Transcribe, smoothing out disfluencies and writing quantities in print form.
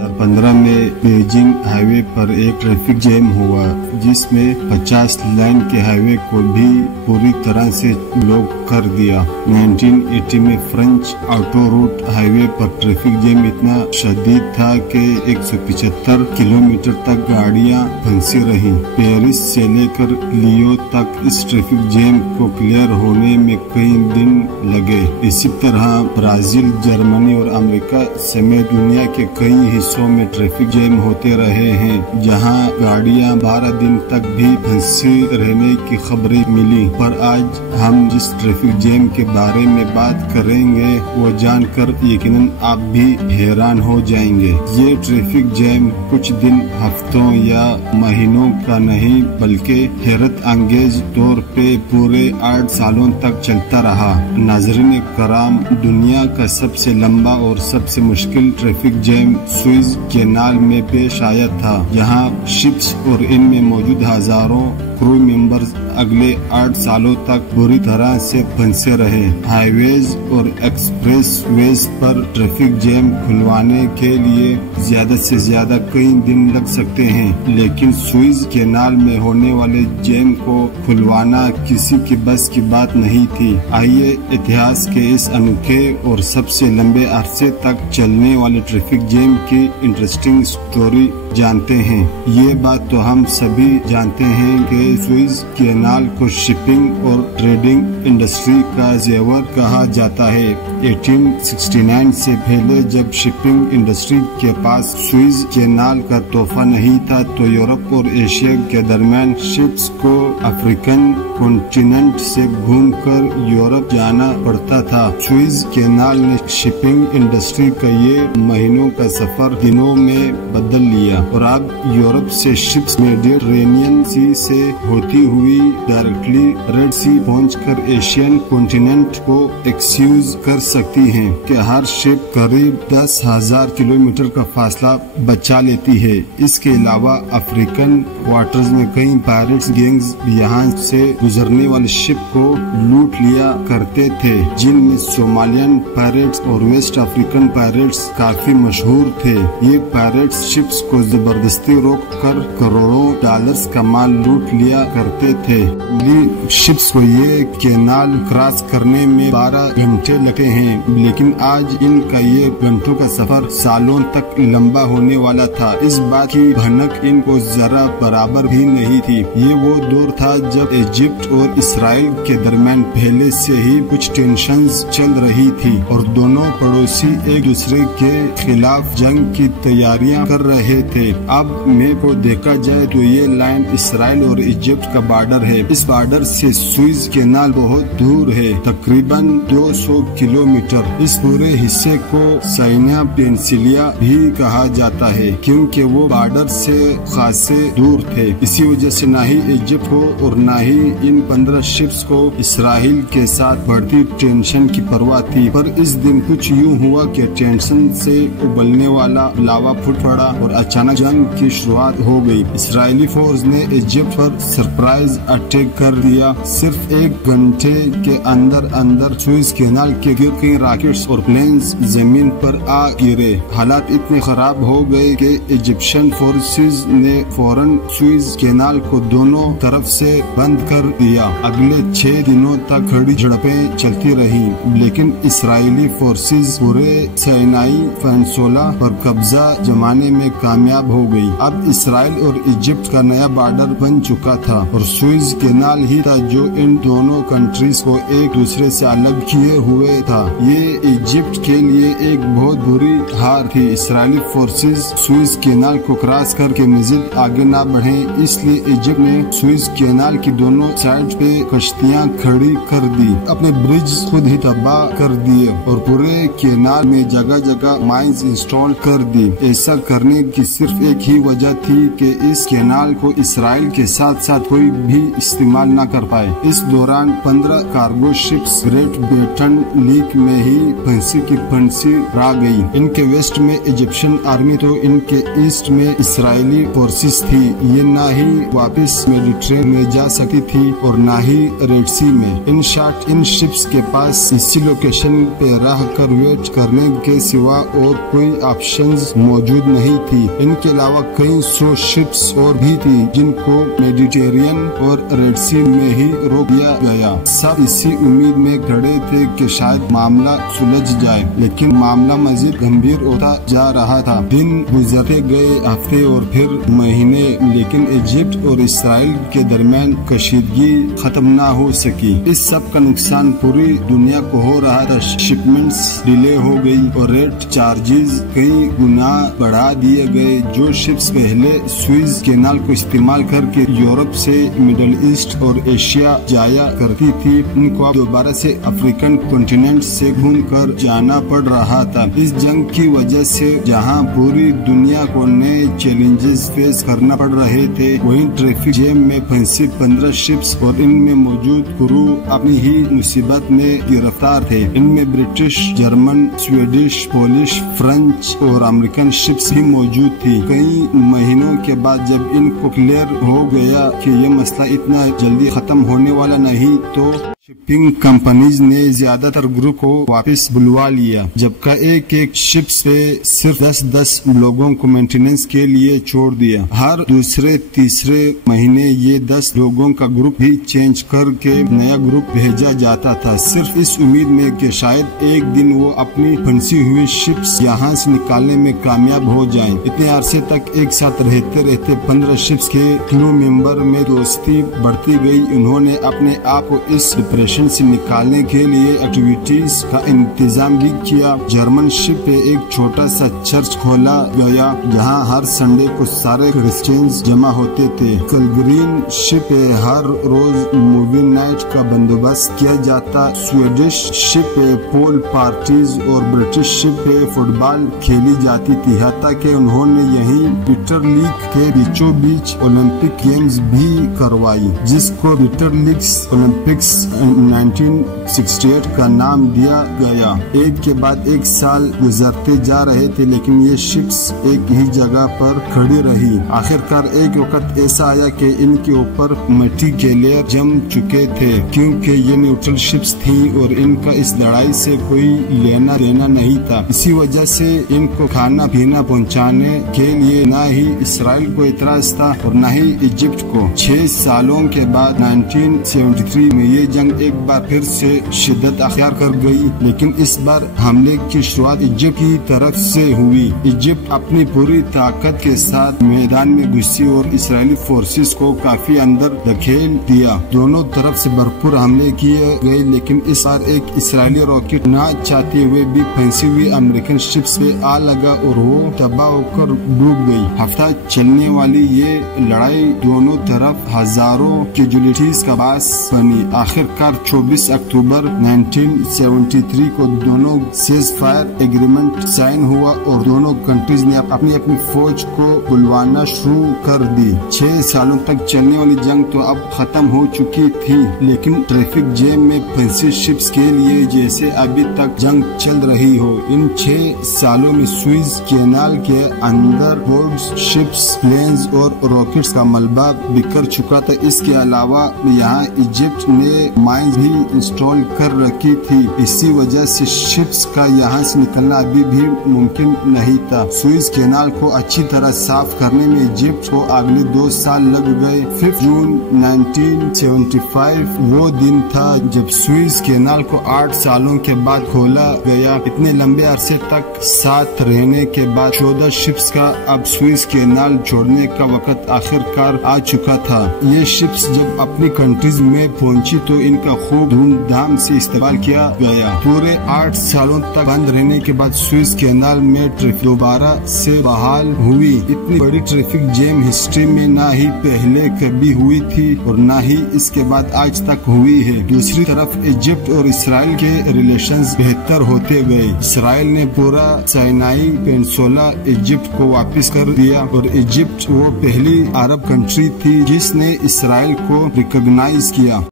2015 में Beijing highway पर एक ट्रैफिक जैम हुआ जिसमें 50 लाइन के हाईवे को भी पूरी तरह से ब्लॉक कर दिया। 1980 में फ्रेंच ऑटो रूट हाईवे पर ट्रैफिक जैम इतना शदीद था कि 175 किलोमीटर तक गाड़ियां फंसी रहीं। पेरिस से लेकर लियो तक इस ट्रैफिक जैम को क्लियर होने में कई दिन लगे। इसी तरह ब्राजील, जर्मनी और अमेरिका समेत दुनिया के कई हिस्सों में ट्रैफिक जैम होते रहे हैं, जहां गाड़ियां 12 दिन तक भी फंसी रहने की खबरें मिली। पर आज हम जिस ट्रैफिक जैम के बारे में बात करेंगे वो जानकर यकीनन आप भी हैरान हो जाएंगे। ये ट्रैफिक जैम कुछ दिन, हफ्तों या महीनों का नहीं बल्कि हैरत अंगेज तौर पे पूरे 8 सालों तक चलता रहा। नाज़रीन कराम, दुनिया का सबसे लंबा और सबसे मुश्किल ट्रैफिक जैम सुएज कैनाल में पेश आया था, जहां शिप्स और इनमें मौजूद हजारों क्रू मेंबर्स अगले 8 सालों तक बुरी तरह से फंसे रहे। हाईवेज और एक्सप्रेस वेज पर ट्रैफिक जैम खुलवाने के लिए ज्यादा से ज्यादा कई दिन लग सकते हैं, लेकिन सुएज कैनाल में होने वाले जैम को खुलवाना किसी की बस की बात नहीं थी। आइए इतिहास के इस अनोखे और सबसे लंबे अरसे तक चलने वाले ट्रैफिक जैम की इंटरेस्टिंग स्टोरी जानते हैं। ये बात तो हम सभी जानते हैं कि सुएज कैनाल को शिपिंग और ट्रेडिंग इंडस्ट्री का जेवर कहा जाता है। 1869 से पहले जब शिपिंग इंडस्ट्री के पास सुएज कैनाल का तोहफा नहीं था तो यूरोप और एशिया के दरमियान शिप्स को अफ्रीकन कॉन्टिनेंट से घूमकर यूरोप जाना पड़ता था। सुएज कैनाल ने शिपिंग इंडस्ट्री का ये महीनों का सफर दिनों में बदल लिया और अब यूरोप से शिप्स मेडिटेरेनियन सी से होती हुई डायरेक्टली रेड सी पहुंचकर एशियन कॉन्टिनेंट को एक्सक्यूज कर सकती हैं कि हर शिप करीब 10,000 किलोमीटर का फासला बचा लेती है। इसके अलावा अफ्रीकन वाटर्स में कई पायरेट्स गैंग्स यहाँ से गुजरने वाली शिप को लूट लिया करते थे, जिनमें सोमालियन पायरेट्स और वेस्ट अफ्रीकन पायरेट्स काफी मशहूर थे। ये पायरेट्स शिप्स को जबरदस्ती रोक कर करोड़ों डॉलर्स का माल लूट लिया करते थे। शिप्स को ये कैनाल क्रॉस करने में 12 घंटे लगते हैं, लेकिन आज इनका ये घंटों का सफर सालों तक लंबा होने वाला था। इस बात की भनक इनको जरा बराबर भी नहीं थी। ये वो दौर था जब इजिप्ट और इसराइल के दरमियान पहले से ही कुछ टेंशंस चल रही थी और दोनों पड़ोसी एक दूसरे के खिलाफ जंग की तैयारियां कर रहे थे। अब मेरे को देखा जाए तो ये लाइन इसराइल और इजिप्ट का बॉर्डर है। इस बॉर्डर से सुएज कैनाल बहुत दूर है, तकरीबन 200 किलोमीटर। इस पूरे हिस्से को साइना पेनिनसुला भी कहा जाता है क्योंकि वो बॉर्डर से खासे दूर थे। इसी वजह से न ही इजिप्ट को और न ही इन 15 शिप्स को इसराइल के साथ बढ़ती टेंशन की परवाह थी। पर इस दिन कुछ यूं हुआ कि टेंशन से उबलने वाला लावा फूट पड़ा और अचानक जंग की शुरुआत हो गई। इसराइली फोर्स ने इजिप्ट पर सरप्राइज अटैक कर दिया। सिर्फ 1 घंटे के अंदर सुएज कैनाल के कई रॉकेट्स और प्लेन्स जमीन पर आ गिरे। हालात इतने खराब हो गए कि इजिप्शियन फोर्सेस ने फौरन सुएज कैनाल को दोनों तरफ से बंद कर दिया। अगले 6 दिनों तक खड़ी झड़पें चलती रहीं, लेकिन इसराइली फोर्सेस पूरे सिनाई पेनिनसुला पर कब्जा जमाने में कामयाब हो गई। अब इसराइल और इजिप्ट का नया बॉर्डर बन चुका था और सुएज कैनाल ही था जो इन दोनों कंट्रीज को एक दूसरे से अलग किए हुए था। ये इजिप्ट के लिए एक बहुत बुरी हार थी। इसराइली फोर्सेस सुएज कैनाल को क्रॉस करके मजीद आगे न बढ़े, इसलिए इजिप्ट ने सुएज कैनाल की दोनों साइड पे कश्तियां खड़ी कर दी, अपने ब्रिज खुद ही तबाह कर दिए और पूरे कैनाल में जगह जगह माइंस इंस्टॉल कर दी। ऐसा करने की सिर्फ एक ही वजह थी कि इस कैनाल को इसराइल के साथ साथ कोई भी इस्तेमाल न कर पाए। इस दौरान 15 cargo ships great Britain leak में ही फांसी की फांसी रह गई। इनके वेस्ट में इजिप्शियन आर्मी तो इनके ईस्ट में इसराइली फोर्सेस थी। ये ना ही वापस मेडिटेरेनियन में जा सकती थी और ना ही रेड सी में। इन शॉर्ट इन शिप्स के पास इसी लोकेशन पे रह कर वेट करने के सिवा और कोई ऑप्शंस मौजूद नहीं थी। इनके अलावा कई 100 शिप्स और भी थी जिनको मेडिटेरेनियन और रेड सी में ही रोक दिया गया। सब इसी उम्मीद में खड़े थे कि शायद मामला सुलझ जाए, लेकिन मामला मजीद गंभीर होता जा रहा था। दिन गुजरते गए, हफ्ते और फिर महीने, लेकिन इजिप्ट और इसराइल के दरमियान कशीदगी खत्म ना हो सकी। इस सब का नुकसान पूरी दुनिया को हो रहा था। शिपमेंट्स डिले हो गई और रेट चार्जेस कई गुना बढ़ा दिए गए। जो शिप्स पहले स्विस कैनाल को इस्तेमाल करके यूरोप से मिडिल ईस्ट और एशिया जाया करती थी, उनको अब दोबारा से अफ्रीकन कॉन्टिनेंट से घूमकर जाना पड़ रहा था। इस जंग की वजह से जहां पूरी दुनिया को नए चैलेंजेस फेस करना पड़ रहे थे, वहीं ट्रैफिक जैम में फंसी 15 शिप्स और इनमें मौजूद क्रू अपनी ही मुसीबत में गिरफ्तार थे। इनमें British, German, Swedish, Polish, French और अमेरिकन शिप्स भी मौजूद थी। कई महीनों के बाद जब इनको क्लियर हो गया कि ये मसला इतना जल्दी खत्म होने वाला नहीं, तो शिपिंग कंपनीज ने ज्यादातर ग्रुप को वापस बुलवा लिया, जबकि एक शिप्स पे सिर्फ 10-10 लोगों को मेंटेनेंस के लिए छोड़ दिया। हर दूसरे तीसरे महीने ये 10 लोगों का ग्रुप भी चेंज करके नया ग्रुप भेजा जाता था, सिर्फ इस उम्मीद में कि शायद एक दिन वो अपनी फंसी हुई शिप्स यहाँ से निकालने में कामयाब हो जाएं। इतने अरसे तक एक साथ रहते 15 शिप्स के क्रू मेंबर में दोस्ती बढ़ती गई। उन्होंने अपने आप को इस डिप्रेशन से निकालने के लिए एक्टिविटीज का इंतजाम भी किया। जर्मन शिप पे एक छोटा सा चर्च खोला गया जहां हर संडे को सारे क्रिश्चियंस जमा होते थे। कलग्रीन शिप पे हर रोज मूवी नाइट का बंदोबस्त किया जाता। स्वीडिश शिप पे पोल पार्टीज और ब्रिटिश शिप पे फुटबॉल खेली जाती थी। हत्ता कि उन्होंने यही विंटर लीग के बीचों बीच ओलंपिक गेम्स भी करवाई, जिसको विंटर लीग्स ओलंपिक्स 1968 का नाम दिया गया। एक के बाद एक साल गुजरते जा रहे थे, लेकिन ये शिप्स एक ही जगह पर खड़ी रही। आखिरकार एक वक्त ऐसा आया कि इनके ऊपर मिट्टी के लेयर जम चुके थे, क्योंकि ये न्यूट्रल शिप्स थी और इनका इस लड़ाई से कोई लेना देना नहीं था। इसी वजह से इनको खाना पीना पहुंचाने के लिए न ही इसराइल को इतराज था और न ही इजिप्ट को। 6 सालों के बाद 1973 में ये जंग एक बार फिर से शिद्दत अख्तियार कर गई, लेकिन इस बार हमले की शुरुआत इजिप्ट की तरफ से हुई। इजिप्ट अपनी पूरी ताकत के साथ मैदान में घुसी और इस्राएली फोर्सेस को काफी अंदर धकेल दिया। दोनों तरफ से भरपूर हमले किए गए, लेकिन इस बार एक इस्राएली रॉकेट ना चाहते हुए भी फंसी हुई अमेरिकन शिप्स पे आ लगा और वो तबाह होकर डूब गई। हफ्ता चलने वाली ये लड़ाई दोनों तरफ हजारों कैजुअलिटीज का बास बनी। आखिरकार 24 अक्टूबर 1973 को दोनों सीज फायर एग्रीमेंट साइन हुआ और दोनों कंट्रीज ने अपनी अपनी फौज को बुलवाना शुरू कर दी। 6 सालों तक चलने वाली जंग तो अब खत्म हो चुकी थी, लेकिन ट्रैफिक जैम में फंसी शिप्स के लिए जैसे अभी तक जंग चल रही हो। इन 6 सालों में स्विस कैनाल के अंदर बोट्स, शिप्स, प्लेन्स और रॉकेट्स का मलबा बिखर चुका था। इसके अलावा यहाँ इजिप्ट ने माइंस भी इंस्टॉल कर रखी थी। इसी वजह से शिप्स का यहाँ से निकलना अभी भी मुमकिन नहीं था। सुएज कैनाल को अच्छी तरह साफ करने में इजिप्ट को अगले 2 साल लग गए। 5 जून 1975 वो दिन था जब सुएज कैनाल को 8 सालों के बाद खोला गया। इतने लंबे अरसे तक साथ रहने के बाद 14 शिप्स का अब सुएज कैनाल छोड़ने का वक्त आखिरकार आ चुका था। ये शिप्स जब अपनी कंट्रीज में पहुंची तो इनका खूब धूमधाम से इस्तेमाल किया गया। पूरे 8 सालों तक बंद रहने के बाद सुएज कैनाल में ट्रैफिक दोबारा से बहाल हुई। इतनी बड़ी ट्रैफिक जैम हिस्ट्री में ना ही पहले कभी हुई थी और ना ही इसके बाद आज तक हुई है। दूसरी तरफ इजिप्ट और इसराइल के रिलेशंस बेहतर होते गए। इसराइल ने पूरा साइनाई पेनिनसुला इजिप्ट को वापस कर दिया और इजिप्ट वो पहली अरब कंट्री थी जिसने इसराइल को रिकॉग्नाइज किया।